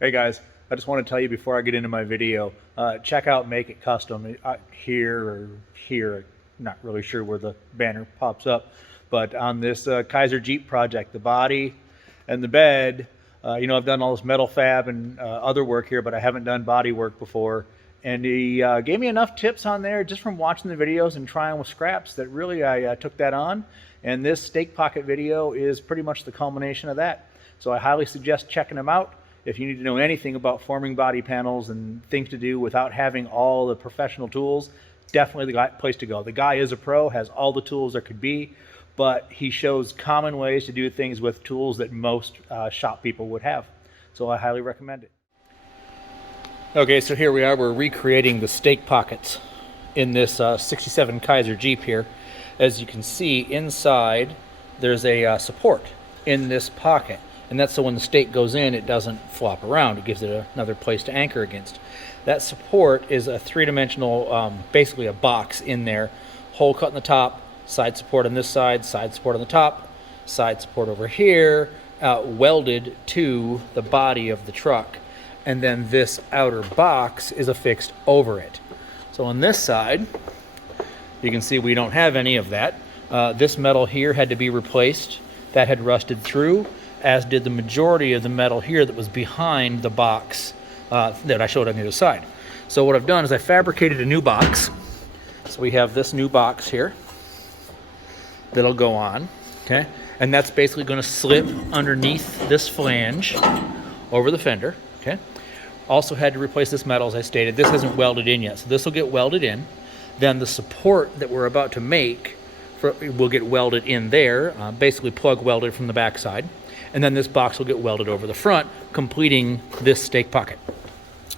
Hey guys, I just want to tell you before I get into my video, check out Make It Custom here or here. Not really sure where the banner pops up, but on this Kaiser Jeep project, the body and the bed, you know, I've done all this metal fab and other work here, but I haven't done body work before. And he gave me enough tips on there just from watching the videos and trying with scraps that really I took that on. And this stake pocket video is pretty much the culmination of that. So I highly suggest checking them out. If you need to know anything about forming body panels and things to do without having all the professional tools, definitely the place to go. The guy is a pro, has all the tools there could be, but he shows common ways to do things with tools that most shop people would have. So I highly recommend it. Okay, so here we are. We're recreating the stake pockets in this 67 Kaiser Jeep here. As you can see, inside there's a support in this pocket. And that's so when the stake goes in, it doesn't flop around. It gives it another place to anchor against. That support is a three-dimensional, basically a box in there. Hole cut in the top, side support on this side support on the top, side support over here, welded to the body of the truck. And then this outer box is affixed over it. So on this side, you can see we don't have any of that. This metal here had to be replaced. That had rusted through, as did the majority of the metal here that was behind the box that I showed on the other side. So what I've done is I fabricated a new box. So we have this new box here that'll go on, okay? And that's basically gonna slip underneath this flange over the fender, okay? Also had to replace this metal, as I stated. This isn't welded in yet, so this will get welded in. Then the support that we're about to make will get welded in there, basically plug welded from the backside. And then this box will get welded over the front, completing this stake pocket.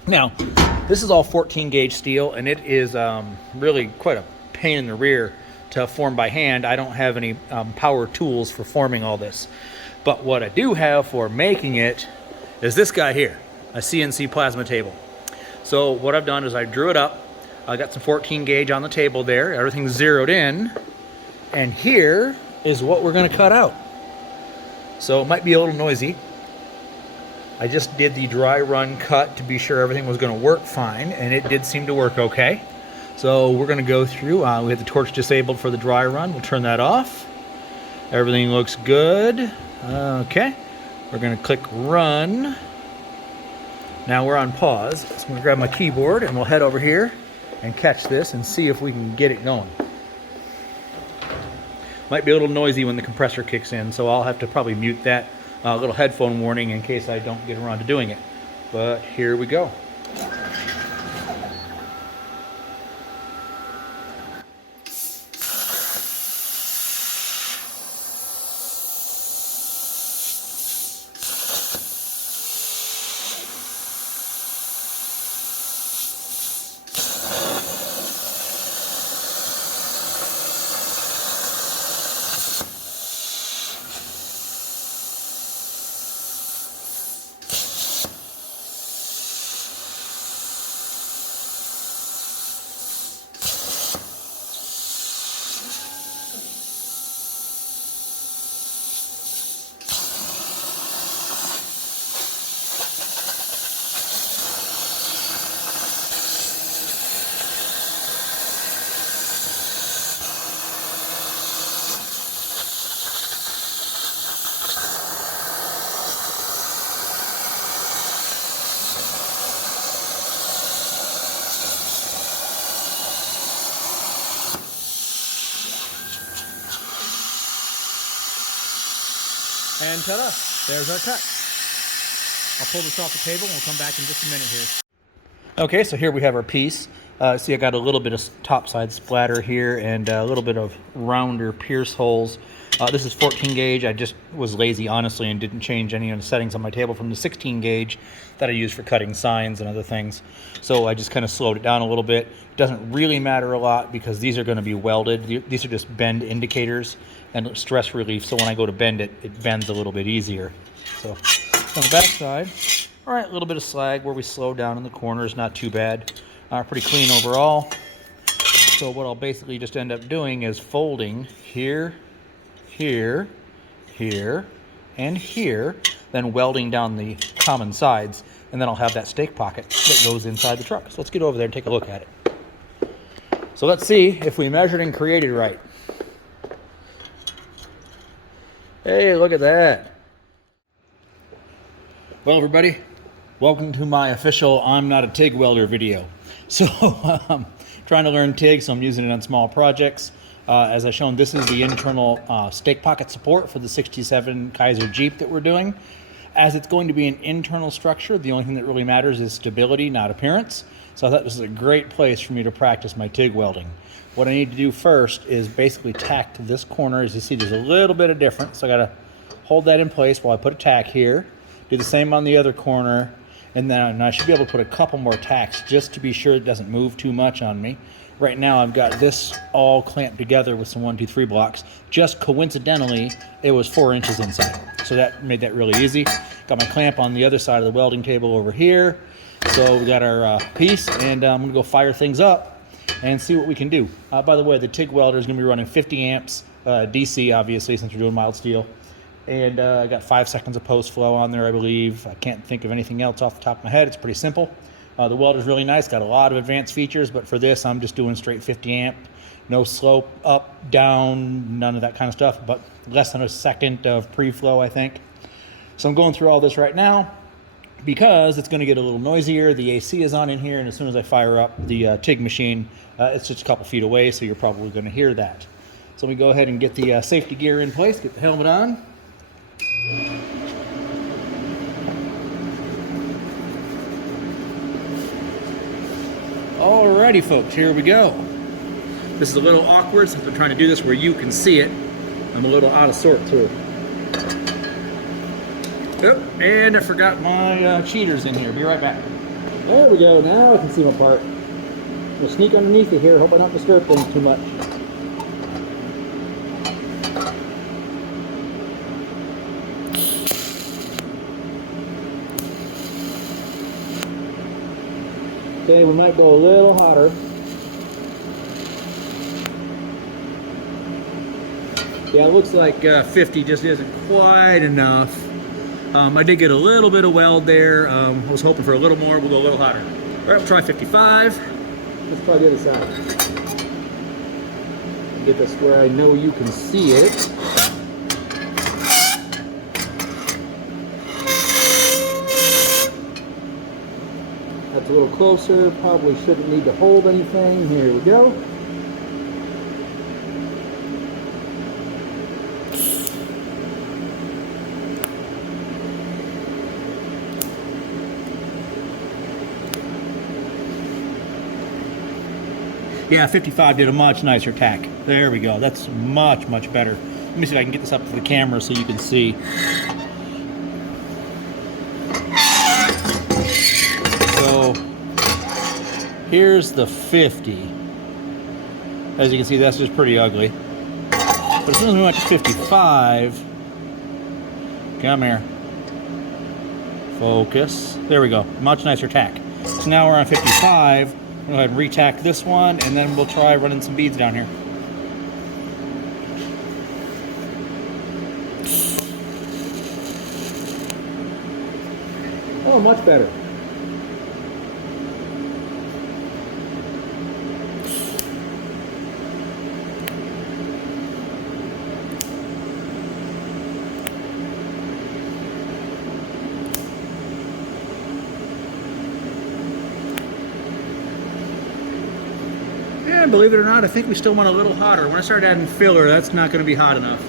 Now, this is all 14 gauge steel, and it is really quite a pain in the rear to form by hand. I don't have any power tools for forming all this. But what I do have for making it is this guy here, a CNC plasma table. So what I've done is I drew it up. I got some 14 gauge on the table there. Everything's zeroed in. And here is what we're gonna cut out. So it might be a little noisy. I just did the dry run cut to be sure everything was going to work fine, and it did seem to work okay. So we're going to go through. We have the torch disabled for the dry run. We'll turn that off. Everything looks good. Okay. We're going to click run. Now we're on pause. So I'm going to grab my keyboard and we'll head over here and catch this and see if we can get it going. Might be a little noisy when the compressor kicks in, so I'll have to probably mute that little headphone warning in case I don't get around to doing it. But here we go. And ta-da, there's our cut. I'll pull this off the table and we'll come back in just a minute here. Okay, so here we have our piece. See, I got a little bit of topside splatter here and a little bit of rounder pierce holes. This is 14 gauge. I just was lazy, honestly, and didn't change any of the settings on my table from the 16 gauge that I use for cutting signs and other things. So I just kind of slowed it down a little bit. It doesn't really matter a lot because these are going to be welded. These are just bend indicators and stress relief. So when I go to bend it, it bends a little bit easier. So on the back side, all right, a little bit of slag where we slowed down in the corners, not too bad. Pretty clean overall. So what I'll basically just end up doing is folding here, here, here, and here, then welding down the common sides, and then I'll have that stake pocket that goes inside the truck. So let's get over there and take a look at it. So let's see if we measured and created right. Hey, look at that. Well, everybody, welcome to my official I'm Not a TIG Welder video. So I'm trying to learn TIG, so I'm using it on small projects. As I've shown, this is the internal stake pocket support for the 67 Kaiser Jeep that we're doing. As it's going to be an internal structure, the only thing that really matters is stability, not appearance. So I thought this is a great place for me to practice my TIG welding. What I need to do first is basically tack to this corner. As you see, there's a little bit of difference, so I gotta hold that in place while I put a tack here. Do the same on the other corner, and then I should be able to put a couple more tacks just to be sure it doesn't move too much on me. Right now I've got this all clamped together with some 1, 2, 3 blocks. Just coincidentally, it was 4 inches inside. So that made that really easy. Got my clamp on the other side of the welding table over here. So we got our piece, and I'm gonna go fire things up and see what we can do. By the way, the TIG welder is gonna be running 50 amps DC, obviously, since we're doing mild steel. And I got 5 seconds of post flow on there, I believe. I can't think of anything else off the top of my head. It's pretty simple. The welder's really nice, got a lot of advanced features, but for this, I'm just doing straight 50 amp. No slope, up, down, none of that kind of stuff, but less than a second of pre-flow, I think. So I'm going through all this right now because it's gonna get a little noisier. The AC is on in here, and as soon as I fire up the TIG machine, it's just a couple feet away, so you're probably gonna hear that. So we go ahead and get the safety gear in place, get the helmet on. Alrighty folks, here we go. This is a little awkward since I'm trying to do this where you can see it. I'm a little out of sort too. Oh, and I forgot my cheaters in here. Be right back. There we go, now I can see my part. I'm gonna sneak underneath it here, hope I don't disturb things too much. Okay, we might go a little hotter. Yeah, it looks like 50 just isn't quite enough. I did get a little bit of weld there. I was hoping for a little more. We'll go a little hotter. All right, we'll try 55. Let's try the other side. Get this where I know you can see it. That's a little closer, probably shouldn't need to hold anything. Here we go. Yeah, 55 did a much nicer tack. There we go, that's much, much better. Let me see if I can get this up to the camera so you can see. So here's the 50. As you can see, that's just pretty ugly. But as soon as we went to 55, come here, focus. There we go, much nicer tack. So now we're on 55. Go ahead and re-tack this one, and then we'll try running some beads down here. Oh, much better. And believe it or not, I think we still want a little hotter. When I start adding filler, that's not going to be hot enough.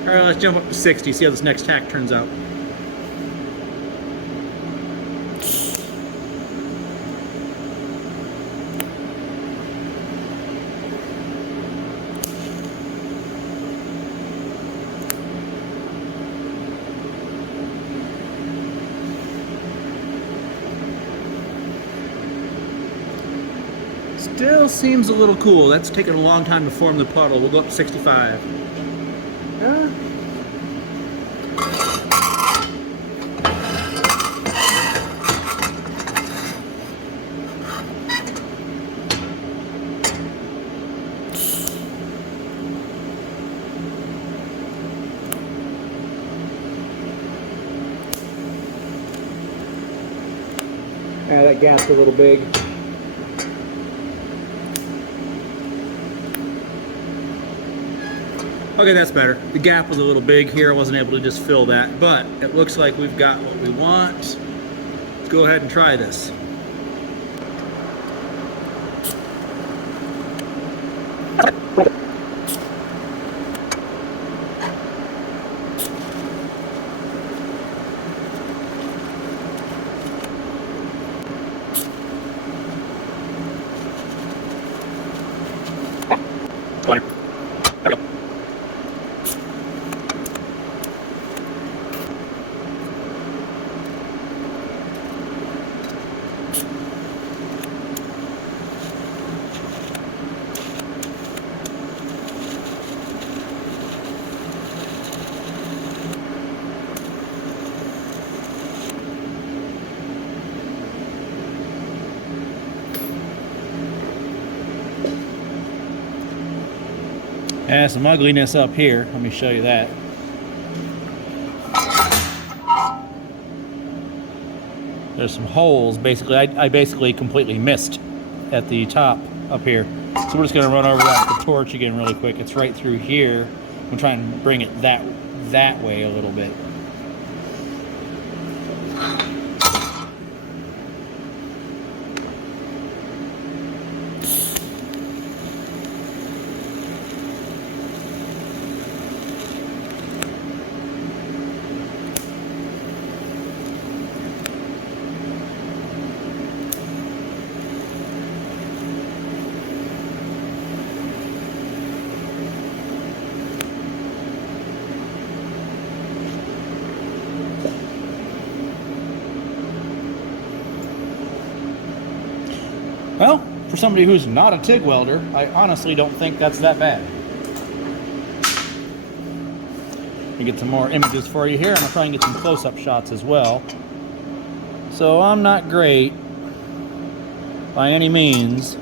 All right, let's jump up to 60, see how this next tack turns out. Still seems a little cool. That's taken a long time to form the puddle. We'll go up to 65. Yeah. that gap's a little big. Okay, that's better. The gap was a little big here. I wasn't able to just fill that, but it looks like we've got what we want. Let's go ahead and try this. And some ugliness up here. Let me show you that. There's some holes. Basically, I basically completely missed at the top up here. So we're just going to run over that with the torch again really quick. It's right through here. I'm going to try and bring it that way a little bit. Well, for somebody who's not a TIG welder, I honestly don't think that's that bad. Let me get some more images for you here. I'm going to try and get some close-up shots as well. So I'm not great by any means,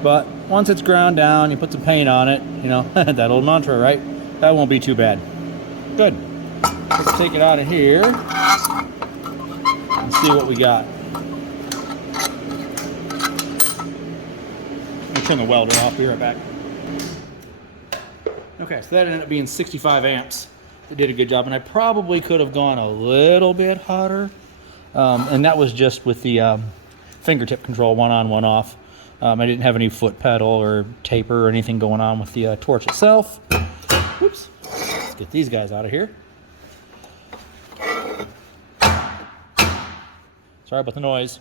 but once it's ground down, you put some paint on it, you know, that old mantra, right? That won't be too bad. Good. Let's take it out of here and see what we got. Turn the welder off, be right back. Okay, so that ended up being 65 amps. It did a good job, and I probably could have gone a little bit hotter. And that was just with the fingertip control, one on, one off. I didn't have any foot pedal or taper or anything going on with the torch itself. Whoops. Let's get these guys out of here. Sorry about the noise.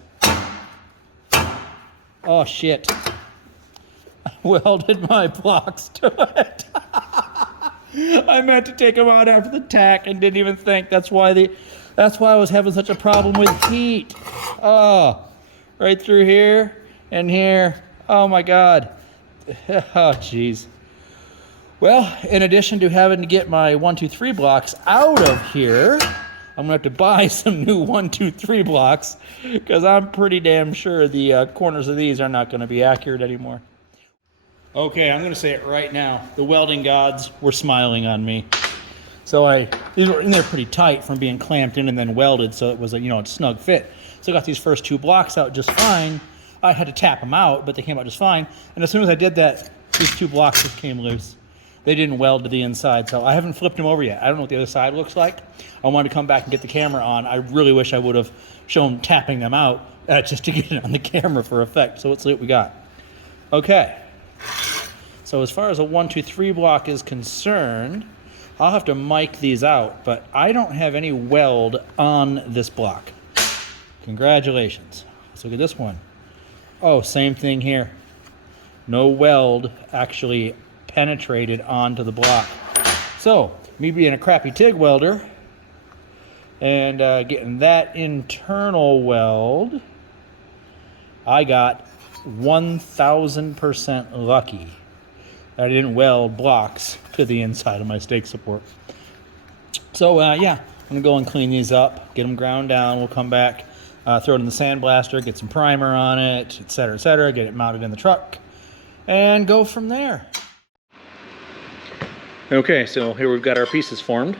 Oh, shit. Welded my blocks to it. I meant to take them out after the tack and didn't even think. That's why I was having such a problem with heat. Oh, right through here and here. Oh my God. Oh jeez. Well, in addition to having to get my 1, 2, 3 blocks out of here, I'm gonna have to buy some new 1, 2, 3 blocks because I'm pretty damn sure the corners of these are not gonna be accurate anymore. Okay, I'm going to say it right now. The welding gods were smiling on me. So these were in there pretty tight from being clamped in and then welded, so it was a, a snug fit. So I got these first 2 blocks out just fine. I had to tap them out, but they came out just fine. And as soon as I did that, these 2 blocks just came loose. They didn't weld to the inside, so I haven't flipped them over yet. I don't know what the other side looks like. I wanted to come back and get the camera on. I really wish I would have shown tapping them out just to get it on the camera for effect. So let's see what we got. Okay. So as far as a 1, 2, 3 block is concerned, I'll have to mic these out, but I don't have any weld on this block. Congratulations. Let's look at this one. Oh, same thing here. No weld actually penetrated onto the block. So, me being a crappy TIG welder and getting that internal weld, I got 1000% lucky that I didn't weld blocks to the inside of my stake support. So yeah, I'm gonna go and clean these up, get them ground down. We'll come back, throw it in the sandblaster, get some primer on it, etc., get it mounted in the truck, and go from there. Okay, so here we've got our pieces formed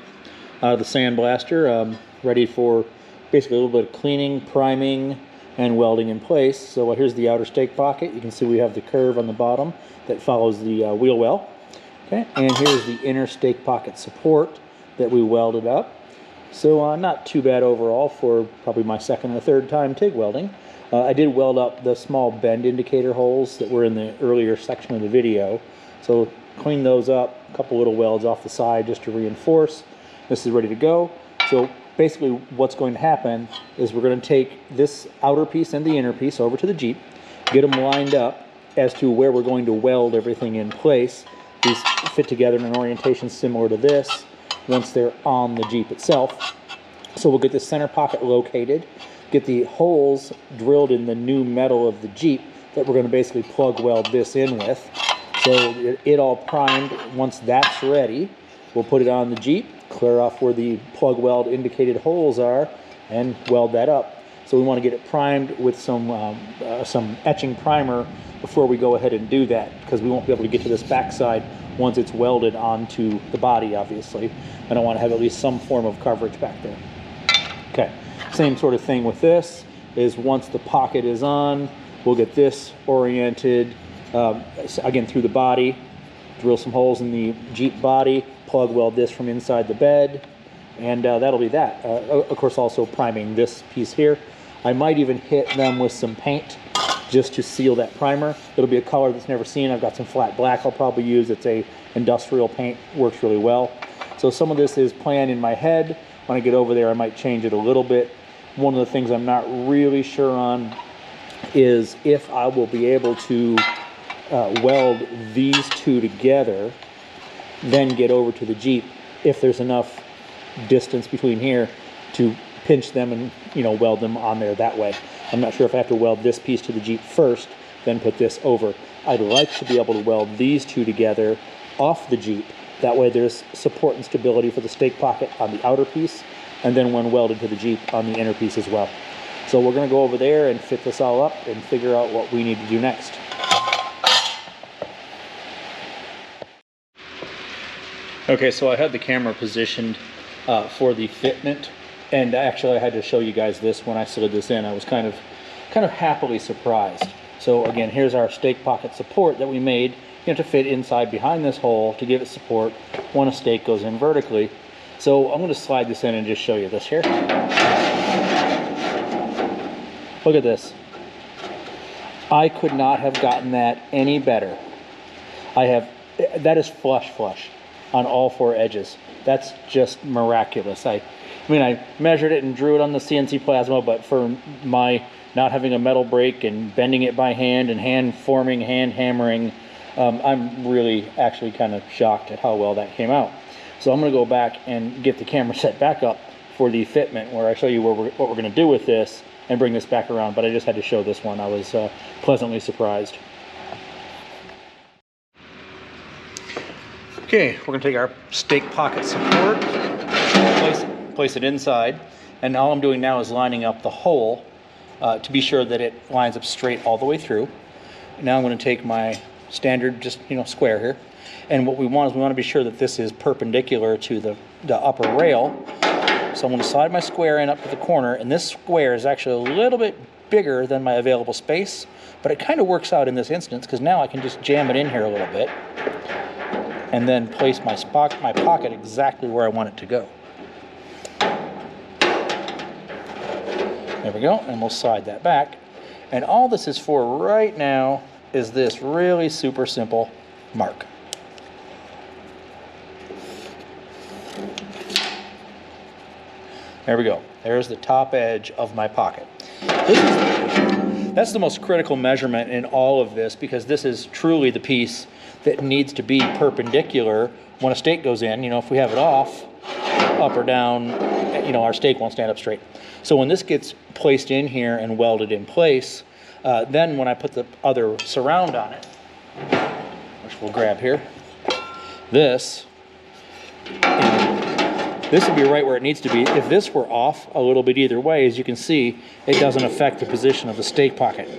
out of the sandblaster, ready for basically a little bit of cleaning, priming, and welding in place. So here's the outer stake pocket. You can see we have the curve on the bottom that follows the wheel well. Okay, and here's the inner stake pocket support that we welded up. So not too bad overall for probably my second or third time TIG welding. I did weld up the small bend indicator holes that were in the earlier section of the video. So clean those up, a couple little welds off the side just to reinforce. This is ready to go. So basically what's going to happen is we're going to take this outer piece and the inner piece over to the Jeep, get them lined up as to where we're going to weld everything in place. These fit together in an orientation similar to this once they're on the Jeep itself. So we'll get the center pocket located, get the holes drilled in the new metal of the Jeep that we're going to basically plug weld this in with. So it all primed. Once that's ready, we'll put it on the Jeep, clear off where the plug weld indicated holes are, and weld that up. So we want to get it primed with some etching primer before we go ahead and do that, because we won't be able to get to this backside once it's welded onto the body, obviously. I don't want to have at least some form of coverage back there. Okay, same sort of thing with this, is once the pocket is on, we'll get this oriented, again through the body, drill some holes in the Jeep body, plug weld this from inside the bed, and that'll be that. Of course, also priming this piece here. I might even hit them with some paint just to seal that primer. It'll be a color that's never seen. I've got some flat black I'll probably use. It's a industrial paint, works really well. So some of this is planned in my head. When I get over there, I might change it a little bit. One of the things I'm not really sure on is if I will be able to weld these two together, then get over to the Jeep, if there's enough distance between here to pinch them and, you know, weld them on there that way. I'm not sure if I have to weld this piece to the Jeep first, then put this over. I'd like to be able to weld these two together off the Jeep. That way there's support and stability for the stake pocket on the outer piece, and then when welded to the Jeep on the inner piece as well. So we're going to go over there and fit this all up and figure out what we need to do next. Okay, so I had the camera positioned for the fitment, and actually I had to show you guys this when I slid this in. I was kind of happily surprised. So again, here's our stake pocket support that we made, you know, to fit inside behind this hole to give it support when a stake goes in vertically. So I'm going to slide this in and just show you this here. Look at this. I could not have gotten that any better. That is flush on all four edges. That's just miraculous. I mean, I measured it and drew it on the CNC plasma, but for my not having a metal brake and bending it by hand and hand forming, hand hammering, I'm really actually kind of shocked at how well that came out. So I'm going to go back and get the camera set back up for the fitment, where I show you what we're going to do with this and bring this back around. But I just had to show this one. I was pleasantly surprised. Okay, we're going to take our stake pocket support, place it inside, and all I'm doing now is lining up the hole to be sure that it lines up straight all the way through. Now I'm going to take my standard, just, you know, square here, and what we want to be sure that this is perpendicular to the upper rail. So I'm going to slide my square in up to the corner, and this square is actually a little bit bigger than my available space, but it kind of works out in this instance because now I can just jam it in here a little bit and then place my pocket exactly where I want it to go. There we go, and we'll slide that back. And all this is for right now is this really super simple mark. There we go. There's the top edge of my pocket. That's the most critical measurement in all of this, because this is truly the piece that needs to be perpendicular when a stake goes in. You know, if we have it off, up or down, you know, our stake won't stand up straight. So when this gets placed in here and welded in place, then when I put the other surround on it, which we'll grab here, this will be right where it needs to be. If this were off a little bit either way, as you can see, it doesn't affect the position of the stake pocket.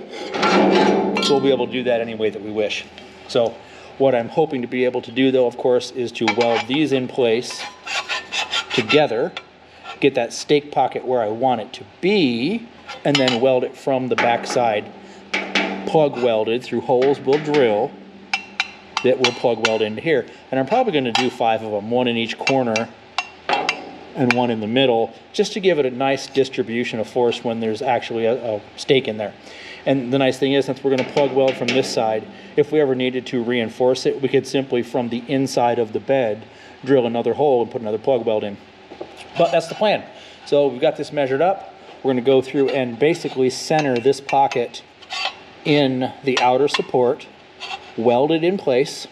So we'll be able to do that any way that we wish. So what I'm hoping to be able to do, though, of course, is to weld these in place together get that stake pocket where I want it to be, and then weld it from the backside, plug welded through holes we'll drill that will plug weld into here. And I'm probably going to do 5 of them, 1 in each corner and 1 in the middle, just to give it a nice distribution of force when there's actually a stake in there. And the nice thing is, since we're going to plug weld from this side, if we ever needed to reinforce it, we could simply from the inside of the bed drill another hole and put another plug weld in. But that's the plan. So we've got this measured up. We're going to go through and basically center this pocket in the outer support, weld it in place,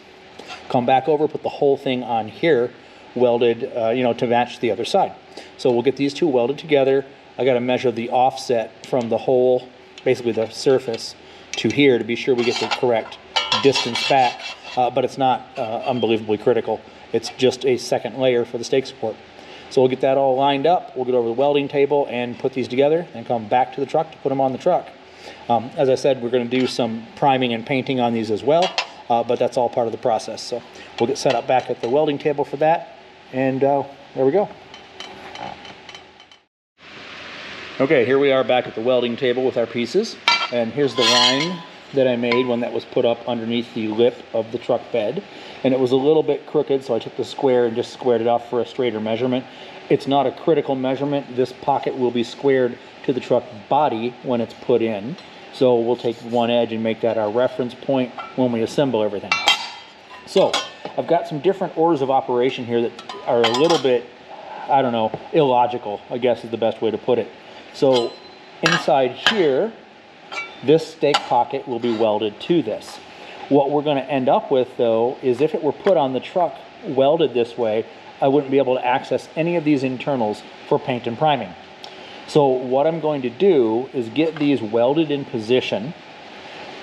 come back over, put the whole thing on here, welded, to match the other side. So we'll get these two welded together. I got to measure the offset from the hole, basically the surface, to here to be sure we get the correct distance back, but it's not unbelievably critical. It's just a second layer for the stake support. So we'll get that all lined up. We'll get over the welding table and put these together and come back to the truck to put them on the truck. As I said, we're going to do some priming and painting on these as well, but that's all part of the process. So we'll get set up back at the welding table for that, and there we go. Okay, here we are back at the welding table with our pieces, and here's the line that I made when that was put up underneath the lip of the truck bed. And it was a little bit crooked, so I took the square and just squared it off for a straighter measurement. It's not a critical measurement. This pocket will be squared to the truck body when it's put in. So we'll take one edge and make that our reference point when we assemble everything. So I've got some different orders of operation here that are a little bit, I don't know, illogical, I guess is the best way to put it. So inside here, this stake pocket will be welded to this. What we're going to end up with, though, is if it were put on the truck welded this way, I wouldn't be able to access any of these internals for paint and priming. So what I'm going to do is get these welded in position,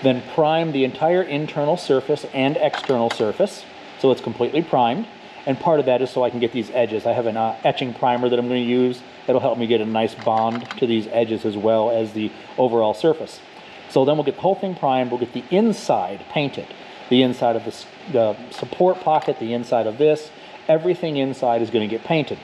then prime the entire internal surface and external surface, so it's completely primed. And part of that is so I can get these edges. I have an etching primer that I'm going to use. That'll help me get a nice bond to these edges as well as the overall surface. So then we'll get the whole thing primed. We'll get the inside painted. The inside of the support pocket, the inside of this, everything inside is going to get painted.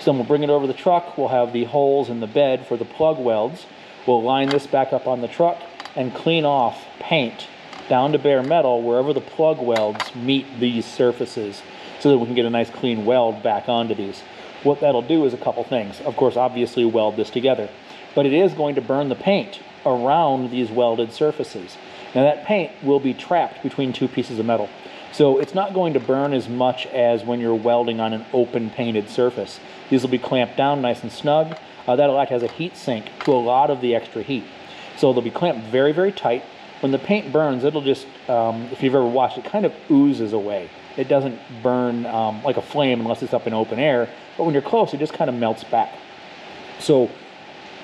So then we'll bring it over the truck. We'll have the holes in the bed for the plug welds. We'll line this back up on the truck and clean off paint down to bare metal wherever the plug welds meet these surfaces so that we can get a nice clean weld back onto these. What that'll do is a couple things. Of course, obviously weld this together, but it is going to burn the paint around these welded surfaces. Now that paint will be trapped between two pieces of metal. So it's not going to burn as much as when you're welding on an open painted surface. These will be clamped down nice and snug. That'll act as a heat sink to a lot of the extra heat. So they'll be clamped very, very tight. When the paint burns, it'll just, if you've ever watched it, kind of oozes away. It doesn't burn like a flame unless it's up in open air, but when you're close, it just kind of melts back. So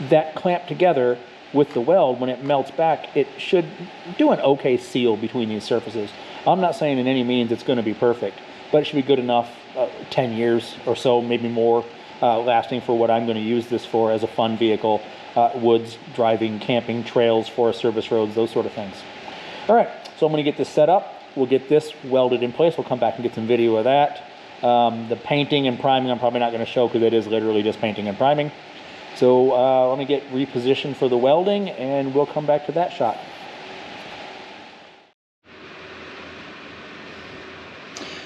that clamp together with the weld, when it melts back, it should do an okay seal between these surfaces. I'm not saying in any means it's going to be perfect, but it should be good enough, 10 years or so, maybe more, lasting for what I'm going to use this for as a fun vehicle, woods, driving, camping, trails, forest service roads, those sort of things. All right, so I'm going to get this set up. We'll get this welded in place. We'll come back and get some video of that. The painting and priming I'm probably not going to show because it is literally just painting and priming. So let me get repositioned for the welding and we'll come back to that shot.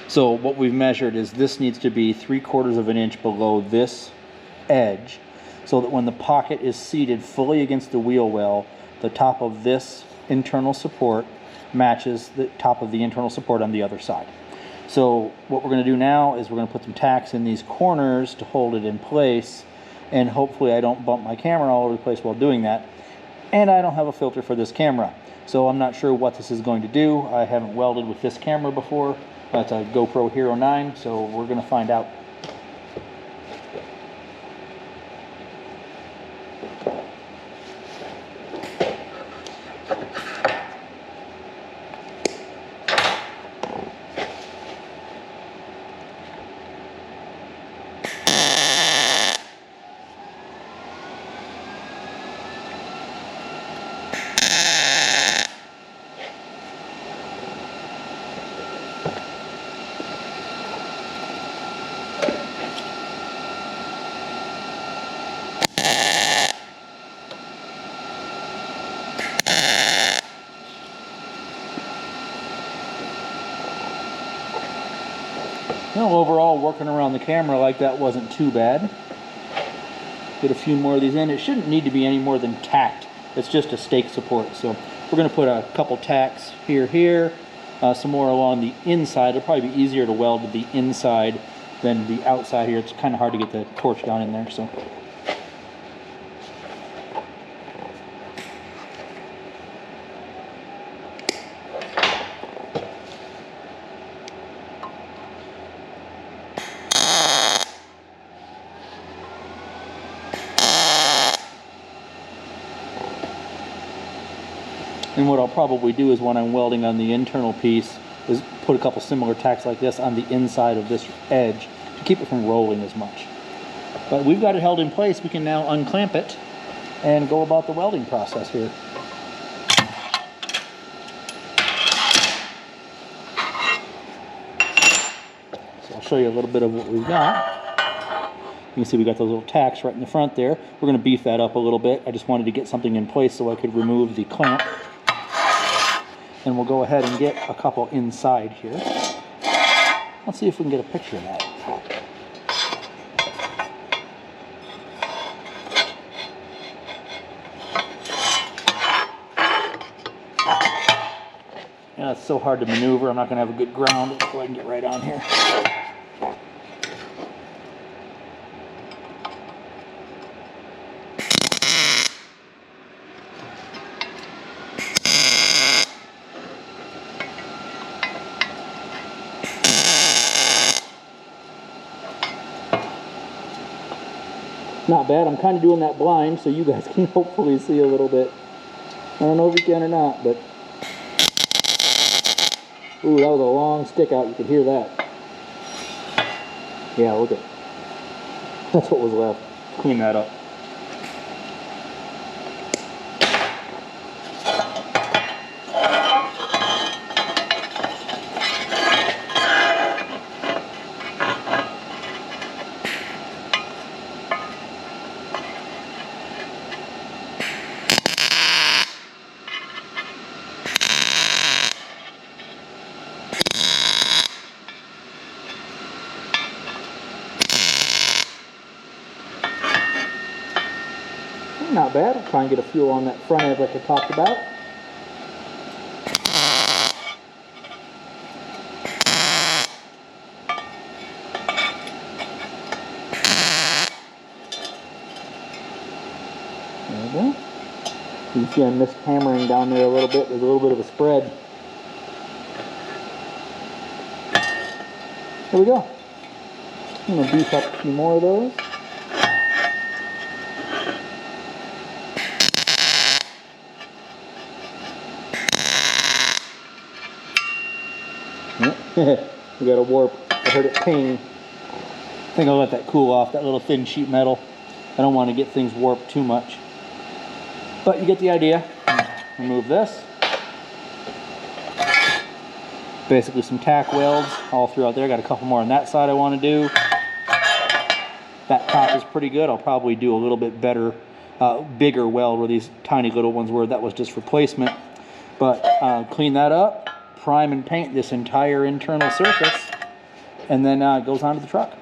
So what we've measured is this needs to be 3/4 of an inch below this edge so that when the pocket is seated fully against the wheel well, the top of this internal support matches the top of the internal support on the other side. So what we're going to do now is we're going to put some tacks in these corners to hold it in place, and hopefully I don't bump my camera all over the place while doing that. And I don't have a filter for this camera, so I'm not sure what this is going to do. I haven't welded with this camera before. That's a GoPro Hero 9, so we're going to find out. Overall, working around the camera like that wasn't too bad. Get a few more of these in. It shouldn't need to be any more than tacked. It's just a stake support. So we're going to put a couple tacks here, some more along the inside. It'll probably be easier to weld to the inside than the outside here. It's kind of hard to get the torch down in there. So. And what I'll probably do is when I'm welding on the internal piece is put a couple similar tacks like this on the inside of this edge to keep it from rolling as much. But we've got it held in place. We can now unclamp it and go about the welding process here. So I'll show you a little bit of what we've got. You can see we got those little tacks right in the front there. We're going to beef that up a little bit. I just wanted to get something in place so I could remove the clamp. And we'll go ahead and get a couple inside here. Let's see if we can get a picture of that. Yeah, it's so hard to maneuver. I'm not going to have a good ground. Let's go ahead and get right on here. Not bad. I'm kind of doing that blind so you guys can hopefully see a little bit. I don't know if you can or not, but... Ooh, that was a long stick out. You could hear that. Yeah, look at it. That's what was left. Clean that up. Not bad. I'll try and get a feel on that front edge like I talked about. There we go. You can see I missed hammering down there a little bit. There's a little bit of a spread. There we go. I'm going to beef up a few more of those. We got a warp. I heard it ping. I think I'll let that cool off, that little thin sheet metal. I don't want to get things warped too much. But you get the idea. Remove this. Basically some tack welds all throughout there. Got a couple more on that side I want to do. That top is pretty good. I'll probably do a little bit better, bigger weld where these tiny little ones were. That was just replacement. But clean that up. Prime and paint this entire internal surface, and then it goes onto the truck.